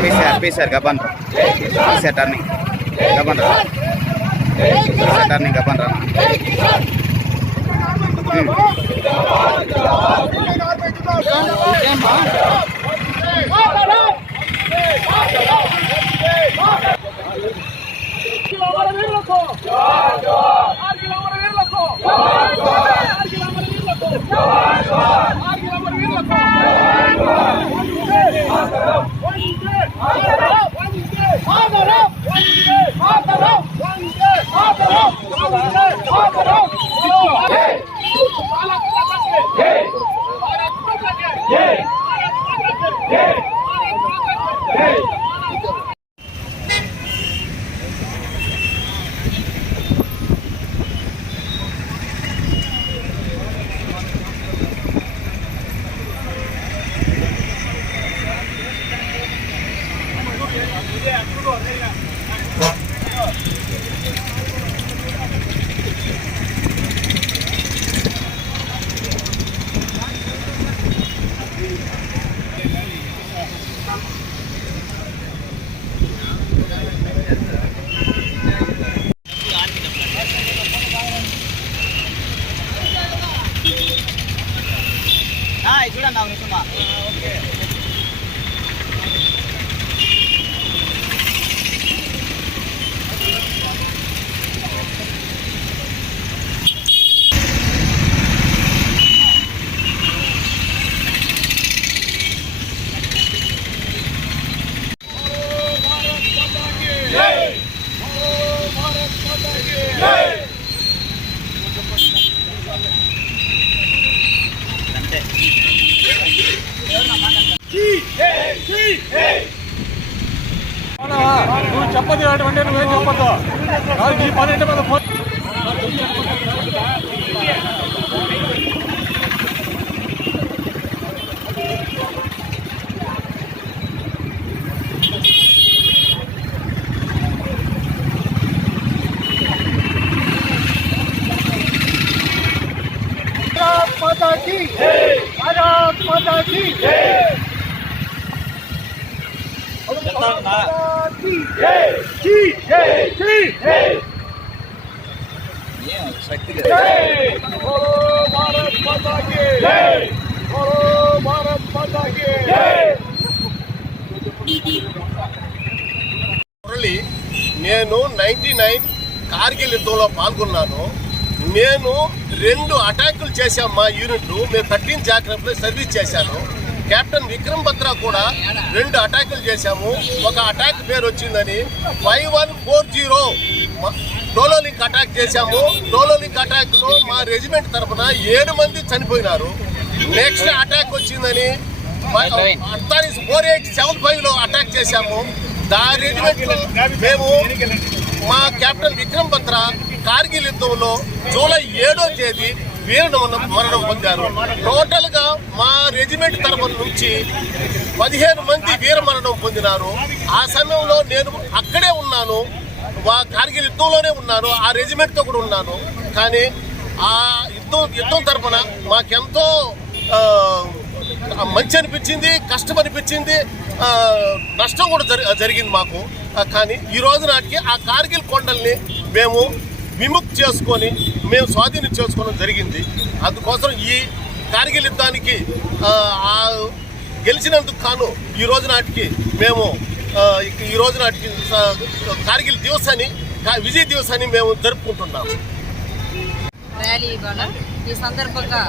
PCR PCR గబన్ PCR turning గబన్ రా పీసీఆర్ టర్నింగ్ గబన్ రా Hop it up! lang ito ma. Ah, okay. నువ్వు చెప్పదు అంటే నువ్వేం చెప్పద్దు నీ పని అంటే మన ఫోన్ మురళి నేను నైన్టీ నైన్ కార్గిల్ యుద్ధంలో పాల్గొన్నాను. నేను రెండు అటాకులు చేశాం మా యూనిట్లు. మేము థర్టీన్ జాగ్రత్తలో సర్వీస్ చేశాను. కెప్టెన్ విక్రమ్ బత్రా కూడా రెండు అటాకులు చేశాము. ఒక అటాక్ పేరు వచ్చిందని ఫైవ్ వన్ ఫోర్ జీరో డోలోలింక్ అటాక్ చేశాము. డోలోలింక్ లింక్ అటాక్లో మా రెజిమెంట్ తరఫున ఏడు మంది చనిపోయినారు. నెక్స్ట్ అటాక్ వచ్చిందని అడ్తాలీస్ ఫోర్ ఎయిట్ సెవెన్ ఫైవ్లో అటాక్ చేశాము. దా రెజిమెంట్లో మేము మా కెప్టెన్ విక్రమ్ బత్రా కార్గిల్ యుద్ధంలో జూలై ఏడో తేదీ వీర మరణం పొందారు. టోటల్గా మా రెజిమెంట్ తరఫున నుంచి పదిహేను మంది వీర మరణం పొందినారు. ఆ సమయంలో నేను అక్కడే ఉన్నాను. వా కార్గిల్ యుద్ధంలోనే ఉన్నాను. ఆ రెజిమెంట్తో కూడా ఉన్నాను. కానీ ఆ యుద్ధం యుద్ధం తరఫున మాకెంతో మంచి అనిపించింది కష్టం అనిపించింది నష్టం కూడా జరిగింది మాకు. కానీ ఈ రోజు నాటికి ఆ కార్గిల్ కొండల్ని మేము విముక్తి చేసుకొని మేము స్వాధీనం చేసుకోవడం జరిగింది. అందుకోసం ఈ కార్గిల్ యుద్ధానికి గెలిచినందుకు కాను ఈ రోజు నాటికి మేము ఈ రోజు నాటికి కార్గిల్ దివస్ అని విజయ్ దివస్ అని మేము జరుపుకుంటున్నాము ర్యాలీ ఇవాళ. ఈ సందర్భంగా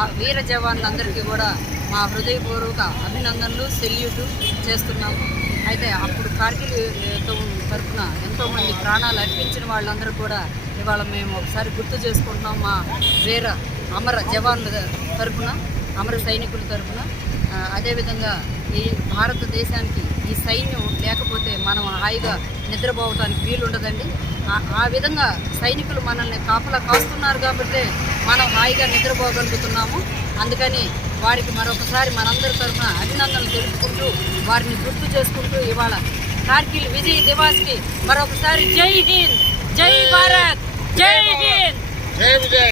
ఆ వీర జవాన్లందరికీ కూడా మా హృదయపూర్వక అభినందనలు సెల్యూట్ చేస్తున్నాము. అయితే అప్పుడు కార్గిల్ యుద్ధం తరఫున ఎంతోమంది ప్రాణాలు అర్పించిన వాళ్ళందరూ కూడా ఇవాళ మేము ఒకసారి గుర్తు చేసుకుంటున్నాం మా వీర అమర జవాన్ల తరఫున అమర సైనికుల తరఫున అదేవిధంగా ఈ భారతదేశానికి ఈ సైన్యం లేకపోతే మనం హాయిగా నిద్రపోవటానికి వీలుండదండి. ఆ- ఆ విధంగా సైనికులు మనల్ని కాపలా కాస్తున్నారు కాబట్టి మనం హాయిగా నిద్రపోగలుగుతున్నాము. అందుకని వారికి మరొకసారి మనందరి తరఫున అభినందనలు తెలుపుకుంటూ వారిని గుర్తు చేసుకుంటూ ఇవాళ కార్గిల్ విజయ్ దివాస్కి మరొకసారి జై హింద్ జై భారత్! జై హింద్ జై విజయ్